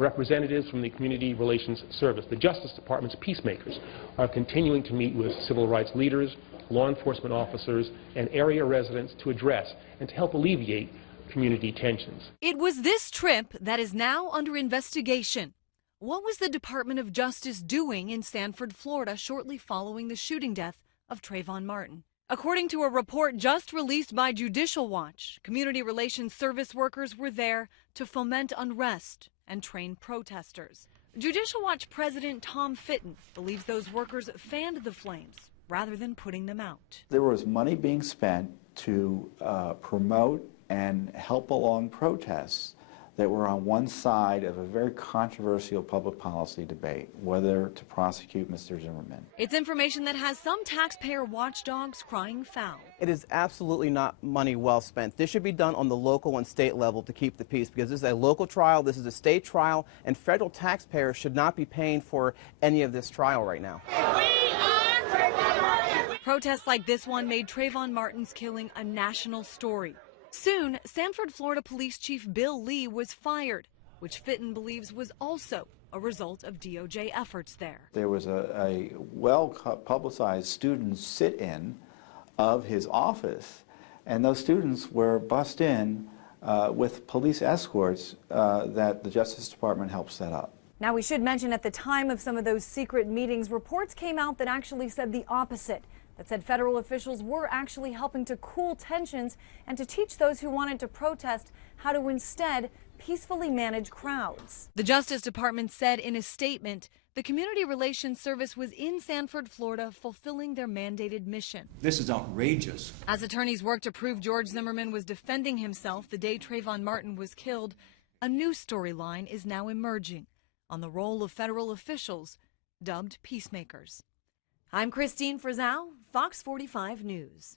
Representatives from the Community Relations Service, the Justice Department's peacemakers, are continuing to meet with civil rights leaders, law enforcement officers, and area residents to address and to help alleviate community tensions. It was this trip that is now under investigation. What was the Department of Justice doing in Sanford, Florida, shortly following the shooting death of Trayvon Martin? According to a report just released by Judicial Watch, Community Relations Service workers were there to foment unrest and train protesters. Judicial Watch President Tom Fitton believes those workers fanned the flames rather than putting them out. There was money being spent to promote and help along protests that were on one side of a very controversial public policy debate, whether to prosecute Mr. Zimmerman. It's information that has some taxpayer watchdogs crying foul. It is absolutely not money well spent. This should be done on the local and state level to keep the peace, because this is a local trial, this is a state trial, and federal taxpayers should not be paying for any of this trial right now. Protests like this one made Trayvon Martin's killing a national story. Soon, Sanford, Florida Police Chief Bill Lee was fired, which Fitton believes was also a result of DOJ efforts there. There was a well-publicized student sit-in of his office, and those students were bussed in with police escorts that the Justice Department helped set up. Now, we should mention at the time of some of those secret meetings, reports came out that actually said the opposite. That said federal officials were actually helping to cool tensions and to teach those who wanted to protest how to instead peacefully manage crowds. The Justice Department said in a statement the Community Relations Service was in Sanford, Florida, fulfilling their mandated mission. This is outrageous. As attorneys worked to prove George Zimmerman was defending himself the day Trayvon Martin was killed, a new storyline is now emerging on the role of federal officials dubbed peacemakers. I'm Christine Frizzell, Fox 45 News.